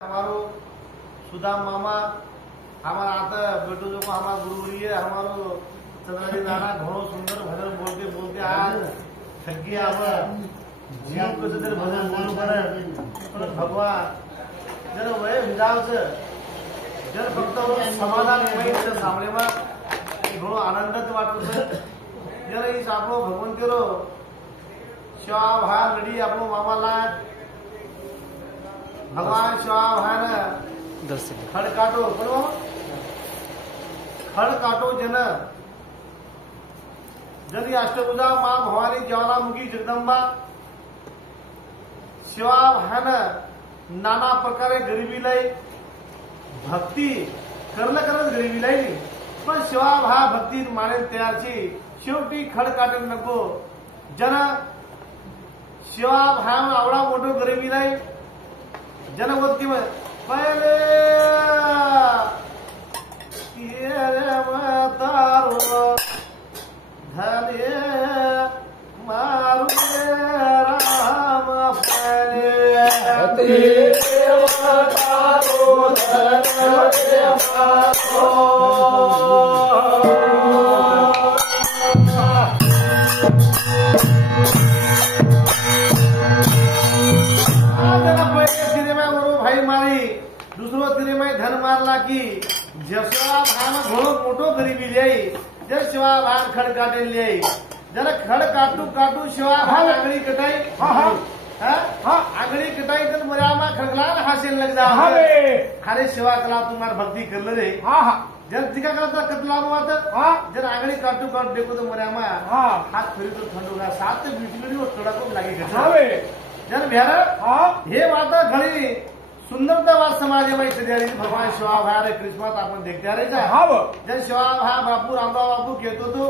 हमारो सुदाम मामा हमारा आता बेटो जो को हमारा गुरु है हमारो चंद्राजी नाना घणो सुंदर भजन बोलते बोलते आज थकी आप जीव को जर भजन बोलू पण भगवान जर वय विजाव से जर फक्त समाधान होईल सामनेमा घणो आनंदच वाटतो जर ही आपलो भगवंतीरो शिवा भा गडी आपलो मामाला भगवान शिवा भान खड काटो खड काटो जन जरी अष्टभुजा मां भवानी ज्वालामुखी जगदंबा शिवा भान नाना प्रकारे गरिबी लाई भक्ती करलं करत गरिबी लाई पण शिवा भा भक्ती माने तयारची शेवटी खड काटेल नको जन शिवा भान आवडा मोठो गरिबी लाई जनवती में पहले तारो धने मारू राम पहले तारो धने दूसरो तिरे में धन मारला की शिवा भान घोड़ो मोटो गरीबी ले जर शिवा भान खड़ काटे ले जरा खड़ काटू काटू शिवा भान आंगड़ी कटाई आंगड़ी कटाई तर मर्यामा खड़गला हासिल लग जा अरे शिवा कला तुम्हार भक्ति कर ले रे जर तिका कला कतला हुआ जर आंगड़ी काटू काट देखो तो मर्यामा हाथ फिरी तो ठंड होगा 7 से 20 मिनट वो थोड़ा को लागे जर भ्यार हे वाता घडी सुंदरता वाद समाज में भगवान शिवा भाई क्रिसमस आपण देखते रहे जर शिवा भा बापू रामराव बापू कहतो तो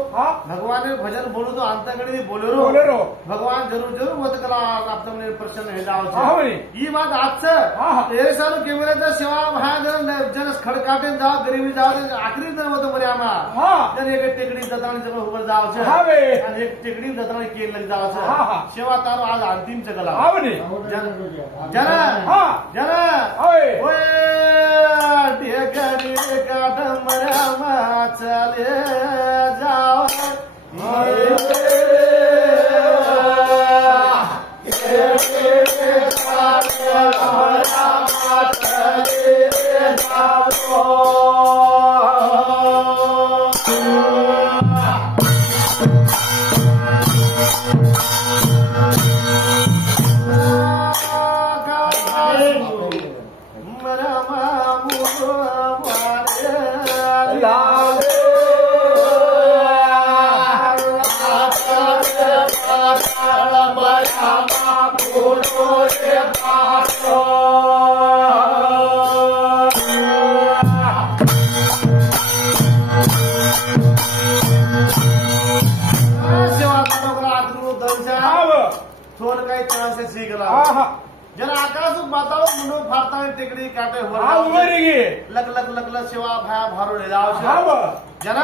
भगवान ने भजन बोलू तो अंतकड़ी बोलेरो भगवान जरूर जरूर मत कला आप तुमने प्रसन्न हे जाओ ये बात आज ये सारू केवळ शिवा भा जन खड काटे जाओ गरीबी जाओ आखरी तर होतो मर्यामा जर एक टेकडी दताणी जवळ उभं जाओ छे आणि एक टेकडी दताणी केल लग जाओ छे शिवा तारो आज अंतिम चगला जरा ढेकड़ी काट मर्यामा चले जाओ जरा आकाश बताओ मुंडो फारता टेकड़ी काटे लग लग लग लग शिवा भाया भारो ले जाओ जना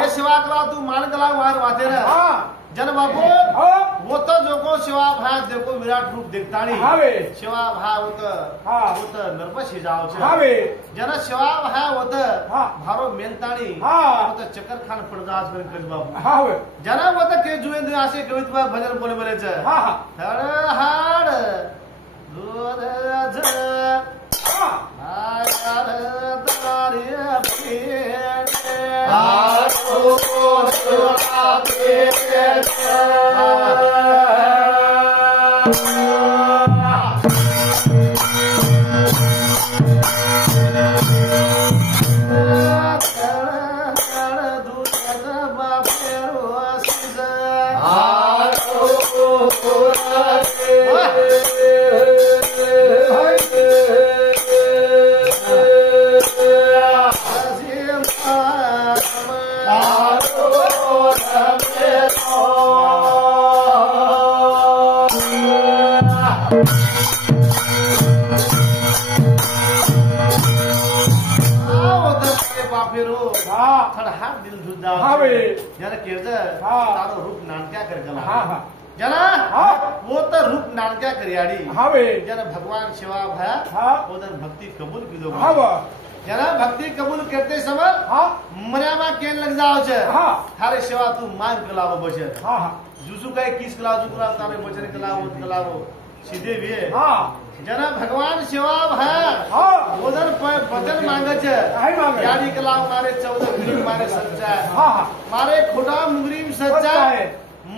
ये शिवा कला तू मान कला वार वाते रे जन बाबू वो तो जो को शिवा भाया देखो विराट रूप देखता नहीं शिवा भाया वो तो नर्वस ही जाओ छे जना शिवा भाया वो तो भारो मेलतानी वो तो चक्कर खान पड़ जास कर बाबू जना वो तो के जुए दिन आसे कवित भजन बोले बोले छे हर हाड़ दूध आयार तारिया पेड़ आरो सुरा पेड़ थोड़ा हाथ दिल धुदा जरा केरज तारो रूप नाट्या कर गला जना वो तो रूप नानक्या करियाड़ी जन भगवान शिवा भया उधर भक्ति कबूल की दो जना भक्ति कबूल करते समय मर्यादा केन लग जाओ छे थारे शिवा तू मांग कलावो बचे जुसु कहे किस कलाव जु कलाव तारे बचन कलावो सीधे भी जना भगवान शिवा भया उधर वचन मांगे छे यानी कलाव मारे 14 मिनट मारे सच्चा मारे खोटा मुगरीम सच्चा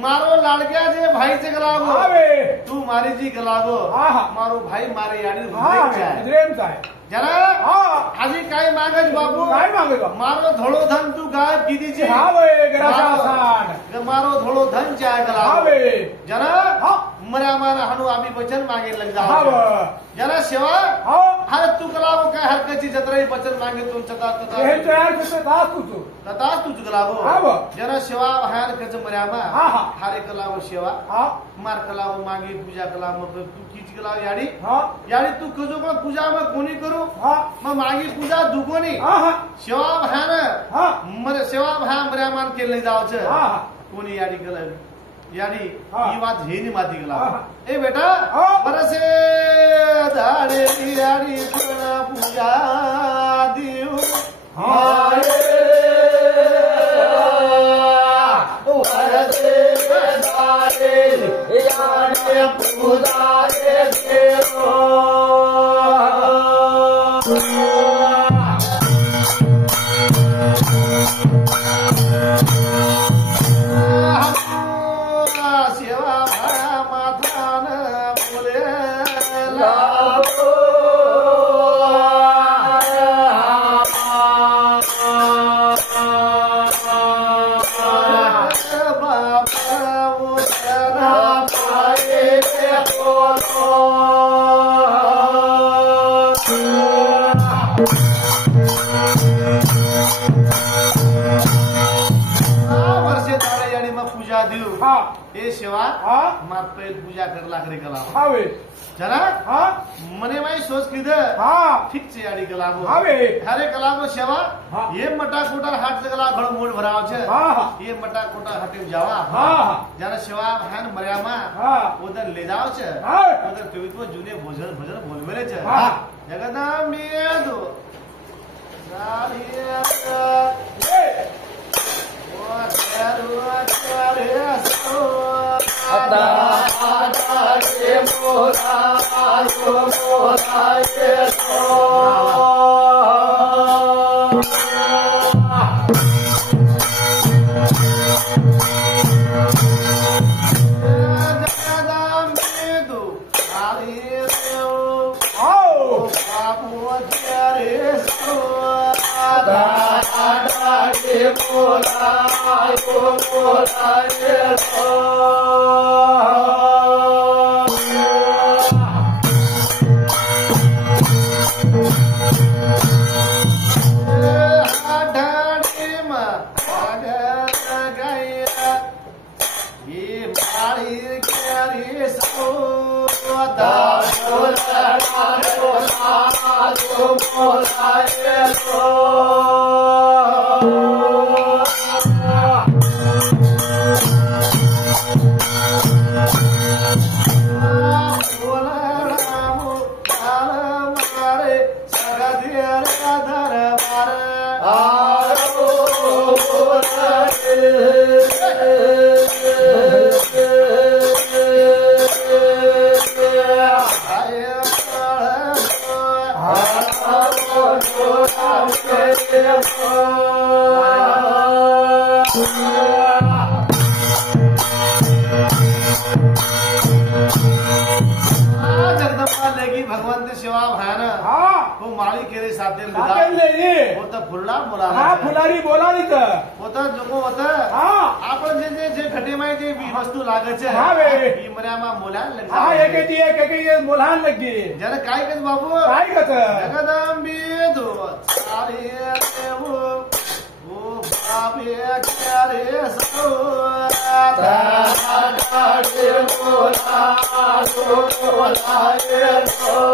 मारो लाडक्या जे भाई से गलागो तू मारी जी गलागो मारो भाई मारे यानी जना आजी काय मागज बाबू काय मागो मारो धोळो धन तू गायब कीधी छे मारो धोळो धन चाय गलागो जना मर्या माना हनु आम्ही वचन मागे लग जाओ जना शिवा हर तू गलागो काय हर कची जत्रा वचन मागे तुम चता ततास तू गलागो जना शिवा हार कच मर्या मा हारे गलागो शिवा मार कलागो मागे पूजा कलागो तू कीच गलागो याडी तू कजो का पूजा में कोणी करू मग मागी पूजा दुकोनी शिवा भान मरे शिवा भा मर्या मान के ले जाओ छे कोणी याडी गला याडी ई बात हे नी माती गला ए बेटा बरसे धाडे याडी पूजा दियो हाय ओ बरसे धाडे याडी पूजा दियो शिवा मार पे पूजा कर लाकरी कला जना मने माई सोच कीध ठीक छे याडी कलागो हरे कलागो सेवा ये मटा कोटा हाट से कला घड़ मोड़ भराव छे ये मटा कोटा हटे जावा जना सेवा भान मर्यामा उधर ले जाओ छे उधर कवित्व जुने भजन बोलवेले छे जगदम्बे दो भगवंत शिवा भयान वो माळी केरे साथे वो तो फुल्ला बोला फुलारी बोला नहीं तो वो तो जो होता आपण जे घटे माई जे वस्तू लागे छे ई मर्यामा मोलान लग एक मोलान लगी जरा काय कस बाबू काय कस जगदंबे दो सारे देव ओ बाबे करे सो ताडे मोला सो मोलाए सो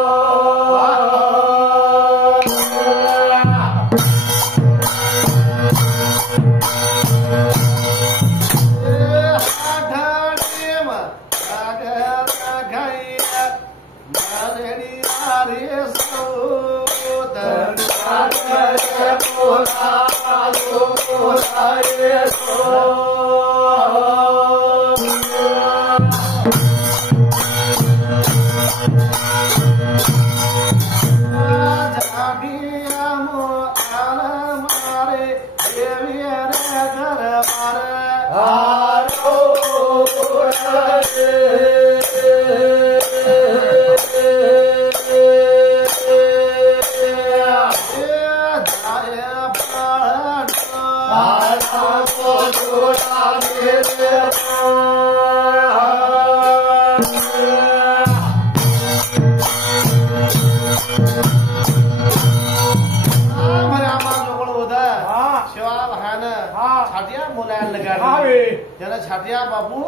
छाटिया बापू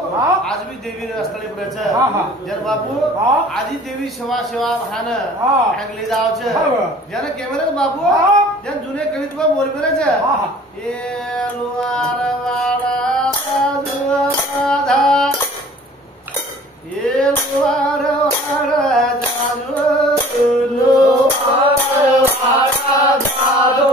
आज भी देवी रस्ते पर जन बापू आजी देवी सेवा सेवा भान ले जाओ जन केवल बापू जन जुने कवित बोल पे ये लुआर वाड़ा ये लुआर वाड़ा जादू लुआर वाड़ा जादू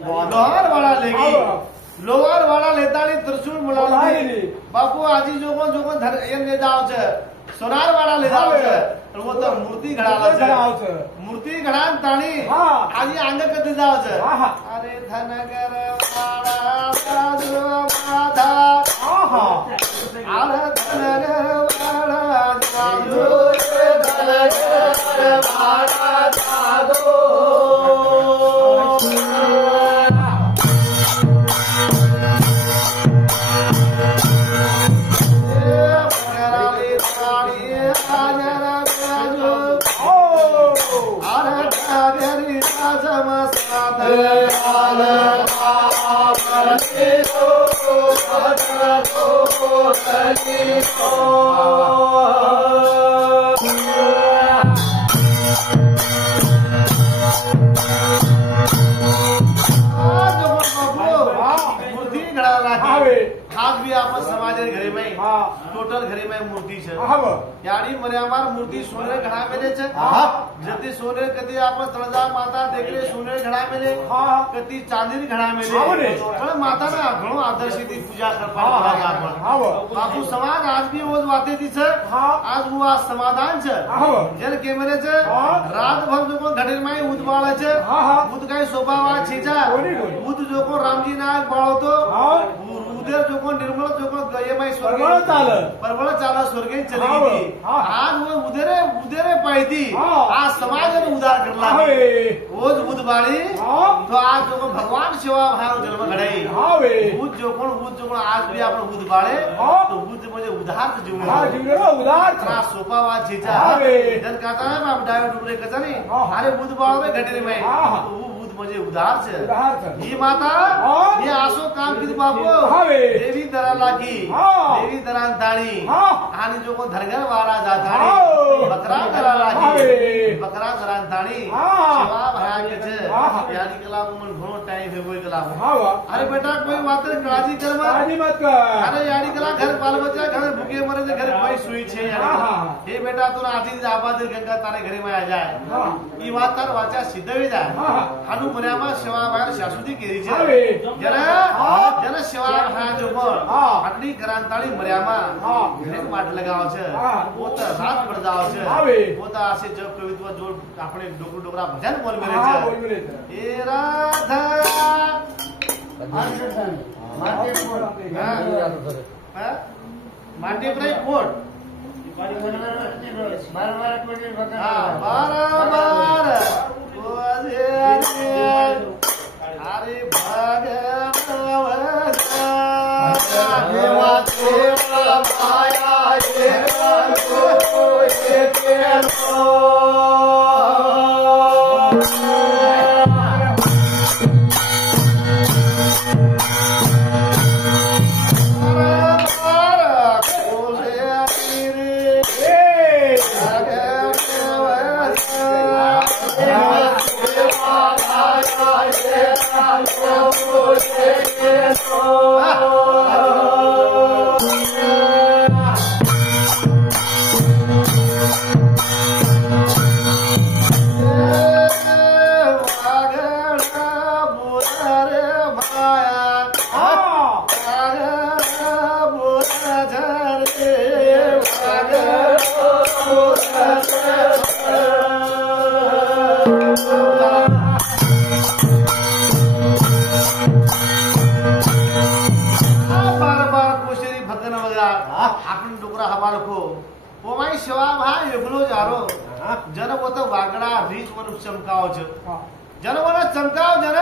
लोहार वाला लेगी लोहार वाला लेता नहीं त्रिशूल मुला बापू आजी जो धर ले जाओ सोनार वाला ले जाओ वो तो मूर्ति घड़ा मूर्ति घड़ा ताणी आजी अंग कधी जाओ अरे धनगर वाला साधु माधा अरे धनगर वाला साधु धनगर वाला साधु हाथ भी आप समाज घरे में टोटल घरे में मूर्ति यानी मर्यामार मूर्ति सोने घड़ा मिले जति सोने कति आप तुलजा माता देखले सोने घड़ा मिले कति चांदी घड़ा मिले माता ना घणो आदर्शी थी पूजा कर बापू समाज आज भी वो बातें थी आज वो आज समाधान जन के मेरे रात भर जो घड़े में उदवाळ बुध काही शोभावा छीचा बुध जो राम जी नायक बाळो तो उधर जो निर्मल जो ये मैं परवळ चाला स्वर्गे चली गई आज वो उधरे उधरे पाई आज समाज ने उदार करला ओज बुध बाड़ी तो आज जो भगवान सेवा भाव जन्म घड़ाई बुध जो आज भी आपण बुध बाळे तो बुध म्हणजे उदार जीवन उदार सोपावा छीचा जन कहता है आप डायो डुबरे कचा नहीं अरे बुध बाळ में घटे में म्हणजे उदार ही माता ये आसो काम की बापू देवी दराला की देवी दरान ताणी आणि जो को धरगर वाला जाता बकरा दराला की बकरा दरान ताणी सेवा भया के यानी कला मन घणो टाइम है कोई कला अरे बेटा कोई बात काळजी कर मत अरे यानी कला घर बाल बच्चा घर भूखे मरे हे बेटा तू आजी आबाद गंगा तारे घरी में आ जाए ई बात तार वाचा सिद्ध भी जाए हानु मर्यामा सेवा बाहेर शाश्वती केली जरा सेवा भा जो पण आटली ग्रांताळी मर्यामा घरी वाट लगाव छे वो तो रात पड़ जाव छे वो तो आसे जब कवित्व जो આપણે ડોકરા ભજન બોલ મેરે છે એ રાધા माटी पर कोट अरे आपण डोकरा हवाल को वो माई सेवा भाई एकलो जारो जन वो तो वागड़ा रीच मन चमकाव छ जन वो चमकाव जन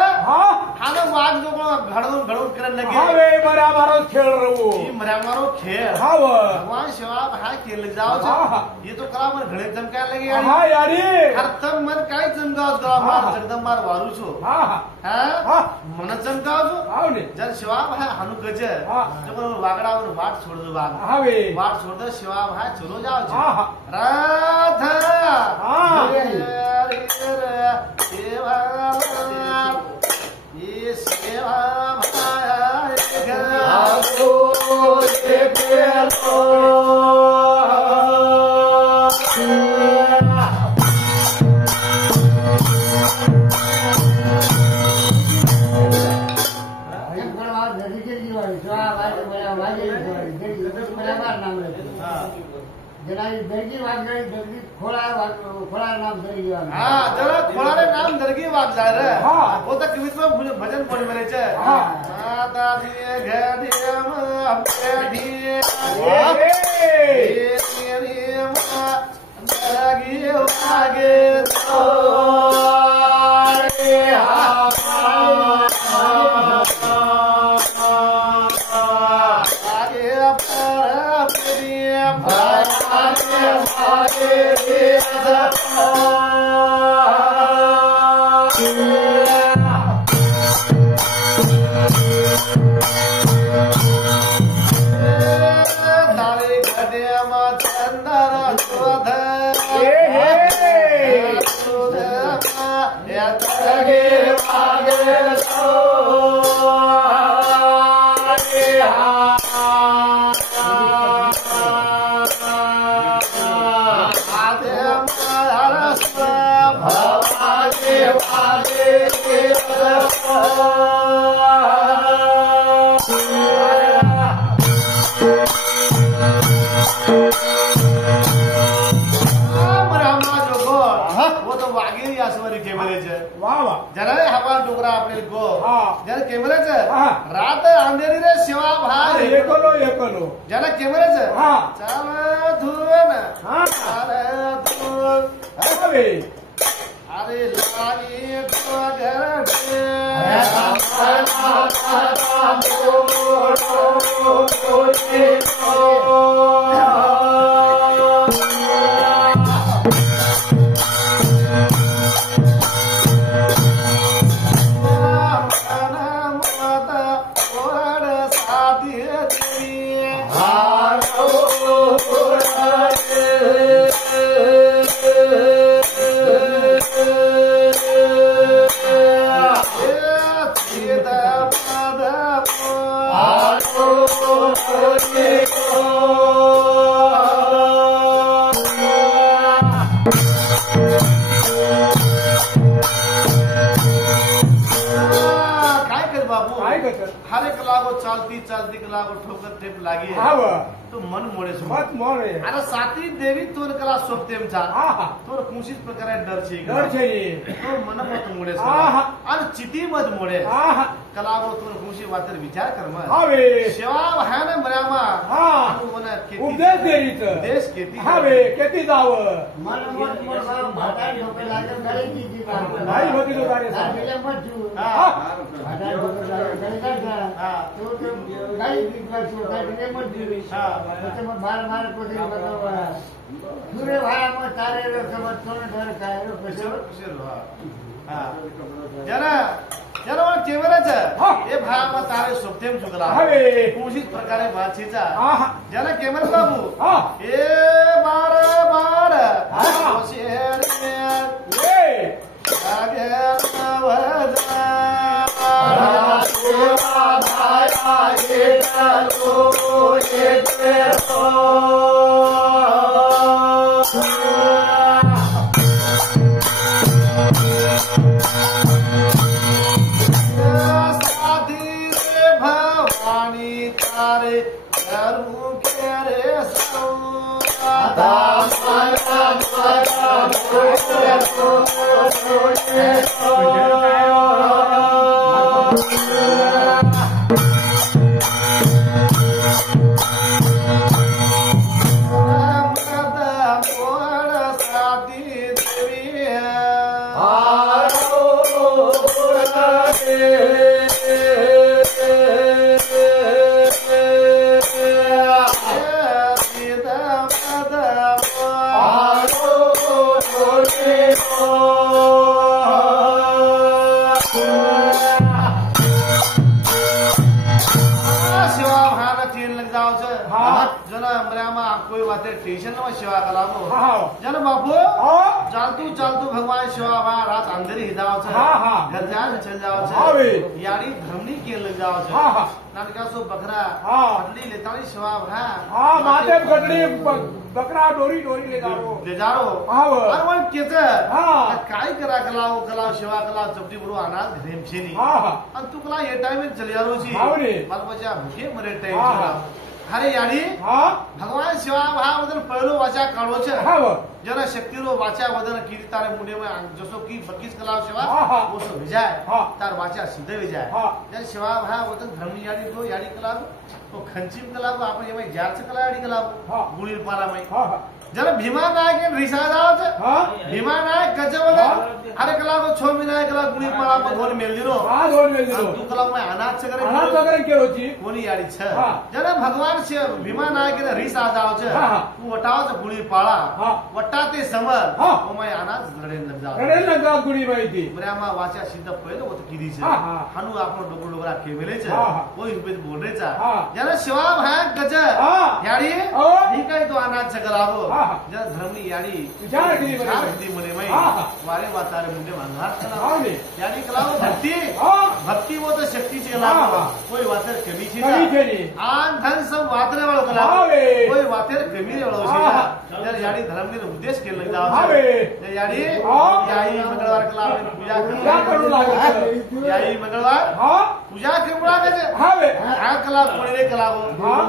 खाने वाग जो घड़ो घड़ो करन लगे हावे मरा मारो खेल रहो ई मरा मारो खेल हाव भगवान सेवा भाई खेल जाओ छ ये तो कला मन घड़े चमकाय लगे यार हां यारी हर तम मन काय चमकाव कला मार जगदंबार वारू छो हां मन चमकाव छो हाव ने जन सेवा भाई हनु गज जो वागड़ा वर वाट छोड़ दो बाग हावे वाट छोड़ दो सेवा भाई चलो जाओ छ राधा सेवा ये सेवा भाई घरो जरा खोलारे नाम दरगी वाग जाय रे वो तो कवित्व भजन बोल मेरे छे माता दिए घडियम पेढ़ी मेरी मां दरगी वागे तो जरा हवा डोकरा आपले को जरा कॅमेराच रात अंधेरी रे शिवा भाई एकलो जरा कॅमेराच चाल धुवन अरे अरे लागी तो घर चालती चालती कला को ठोकर टेप लागी हा व तो मन मोडे सो मत मोरे अरे साती देवी तोर कला सोपतेमचा हा हा तोर कुशीच प्रकारे डर छे डर छे रे तो मन मत मोडे सो हा हा आणि चिती मत मोडे हा हा कला वो तोर कुशी वातर विचार कर मत हा वे सेवा भायाने मर्यामा हा मन उपदेश देरीच देश खेती हा वे केती जाव मन मत मोर भाटा ढोके लागे गळे की जी नाही होती तो तारे गेले मत जू हा भाटा ढोके लागे गळे का हा तो गळे की करतो गेले मत जू हा तो मग मार कोठी बतावा दुरे भाया मग तारे रे समज तोने धर काय रे कुशल हा जरा जरा वो केवरच ए भाया मग तारे सोपतेम चुकला हा वे कुशीच प्रकारे वाचीचा हा हा जरा केमल बाबू हा ए बार बार हा. शेर में ए भवानी तारे करू के रे सौ कोई बात टेंशन में सेवा कलामो जन बापू चालतू चालतू भगवान सेवा बा रात अंदर ही जाओ घर जान चल जाओ यानी धर्मनी के लग जाओ नाटका सो बकरा पटली लेतानी सेवा भा माते गडली बकरा डोरी डोरी ले जारो और वो केच काय करा कलाव सेवा कलाव चपटी बरो अनाज घरेम छेनी आणि तू कला ये टाइम में चली जारो छी मला मजा भूखे मरे टाइम चला अरे यानी भगवान सेवा भाव वदन पहलो वाचा काढो छे जरा शक्तिरो वाचा वदन कीरी तारे मुंडे में जसो की 22 कला सेवा वो सो विजाय तार वाचा सीधे विजाय जन सेवा भाव वदन धर्मी यानी तो यानी कला तो खंचीम कला को आपण एमे जारच कला यानी कला गुणीर पाला में जरा भीमा नायक रिसा जाओ छे भीमा नायक गजवदन अरे कला को 6 महीना कला गुणीर पाला पर धोन मेल दिरो धोन मेल दिरो तू कला में अनाज सगरे केरो छी कोणी याडी छ जरा भगवान से भीमा नायक ने रिस आ जाओ छे तू वटाओ छे गुणी पाळा वटाते समर ओ मैं अनाज लड़े लग जाओ गुणी माहिती ब्रह्मा वाचा सिद्ध पहिलो वो तो किदी छे हानु आपनो डोगो डोगरा केवेले छे कोई रुपये बोल रे छा जरा सेवा भाग गज याडी ही काय तो अनाज सगलावो जरा धर्मनी याडी विचार किदी मने मै वारे वातारे मुंडे मांगार कलावो याडी कलावो भक्ति वो तो शक्ति छे कलावो कोई वातर कमी छे आन धन सब वातरे वालो कलावो कोई वातर कमी वालो छे जरा याडी धर्मनी उद्देश्य के लग जाओ छे याडी याई मंगलवार कलावो पूजा करू लागो याई मंगलवार पूजा करू लागो छे आ कला कोणी कलावो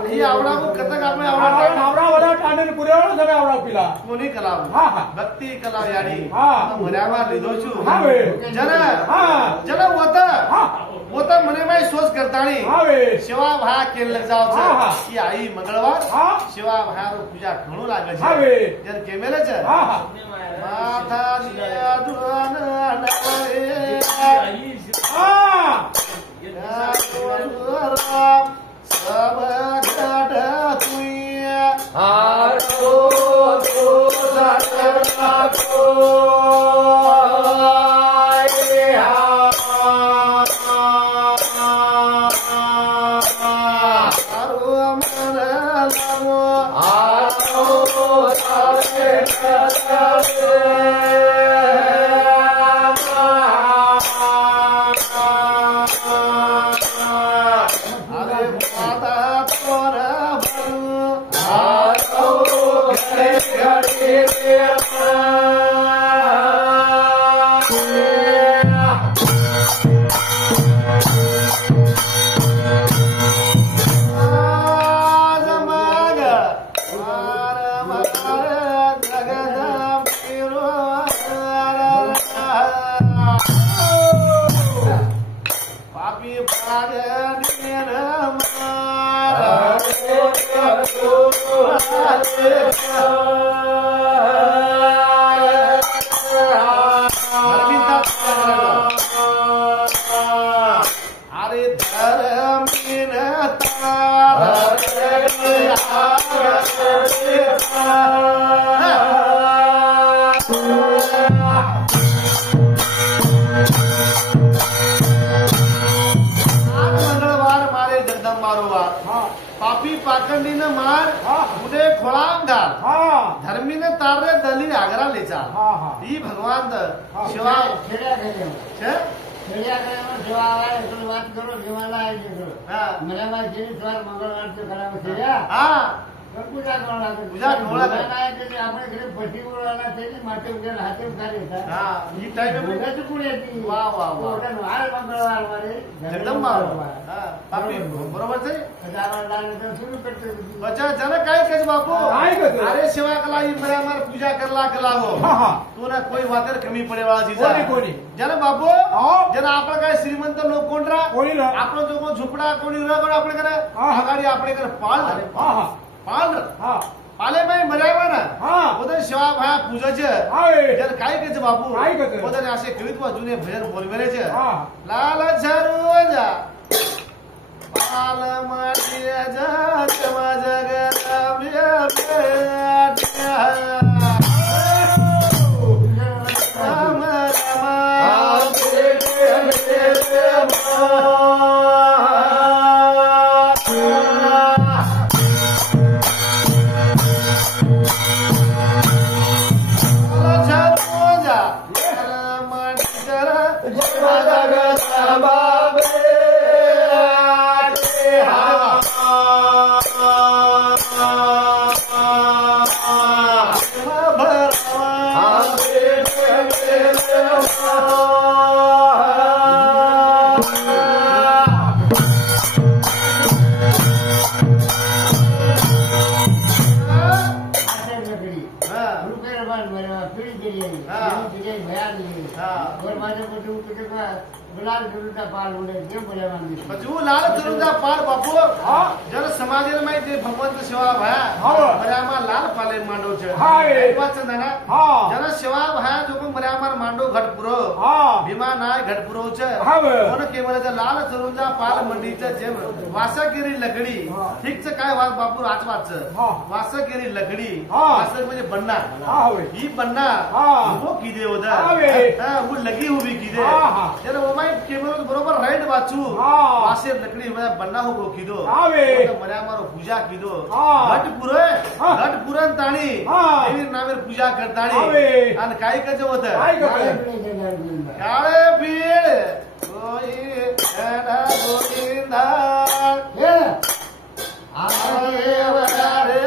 ही आवडा को कतक आपण आवडा वडा टाणे पुरेवाळो सगळे आवडा पिला कोणी कलावो भक्ति कला याडी मर्यामा लिधो छु जरा होता मने में सोच करतानी सेवा भा के लग जाओ छे की आई मंगलवार सेवा भा रो पूजा घणो लागे छे जन के मेले छे माथा दिया दुआन नवे सब घट तुइया हारो तो सटना को मंगळवार मारे जगदंबारोबार पापी पाखंडीनं मार पुढे खोळाम घाल धर्मीनं तारे दली आग्रा लेचा ही भगवान शिवा खेड्या सेवा વાત કરો જીવાલા આવી કરો મને માં જેવી સવાર મંગળવાર તો કરાવે છે પૂજા કરવા પૂજા કરવા આપણે ઘરે ભઠી બોલાના છે ને માટે ઉગેલ હાથે ઉતારે ઈ ટાઈમે ભૂગા ચૂકડી હતી વાહ વાહ વાહ હાલ મંગળવાર મારે જગદંબા પાપી બરોબર છે શરૂ કરતો બચા જને કાઈ કે બાપુ કાઈ કીધું? અરે સેવા કલા ઈ મને અમાર પૂજા કરલા કલાવો તું ના કોઈ વાતર કમી પડે વાળા જીજા કોની જને બાપુ જને આપણે કાઈ શ્રીમંત લોક કોણરા કોની ના? આપણો જો કો ઝૂપડા કોની રા કોણ આપણે કરે આગાડી આપણે કરે પાલ પાલ પાલે ભાઈ મર્યાવા ના પોતે સેવા ભાઈ પૂજા છે જને કાઈ કે છે બાપુ કાઈ કે છે? પોતે આશે કવિત જૂને ભજન બોલવે છે હા લાલ ઝરુજા પાલ માટી જા ચમા જગત લાલ ઝરુજા પાલ ઉડે કેમ બોલાવાની બધું લાલ ઝરુજા પાલ બાપુ જન સમાજમાં જે ભગવંત સેવા ભયા મર્યામાં લાલ પાલે માંડો છે ચંદના જન સેવા ભયા જો મર્યામાં માંડો ઘટપુરો ભીમા નાય ઘટપુરો છે કોને કેવળ છે લાલ ઝરુજા પાલ મંડી છે જેમ વાસકેરી લકડી ઠીક છે કાય વાત બાપુ આજ વાત છે વાસકેરી લકડી વાસક म्हणजे बन्ना ही बन्ना वो कीदे उधर वो लगी हुई कीदे जरा वो भाई केवल बरोबर राइट वाचू वासे लकड़ी में बन्ना हो वो कीदो मर्या मारो पूजा कीदो घट पुरण ताणी देवी नामेर पूजा करताणी आणि काय कजे होत काळे पीळ कोई एडा गोविंदा आरे वरारे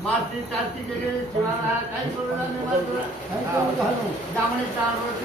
मार्ची चारची जगह शिवाला काय बोलला मी मात्र काय बोलतो दामणे चार रोज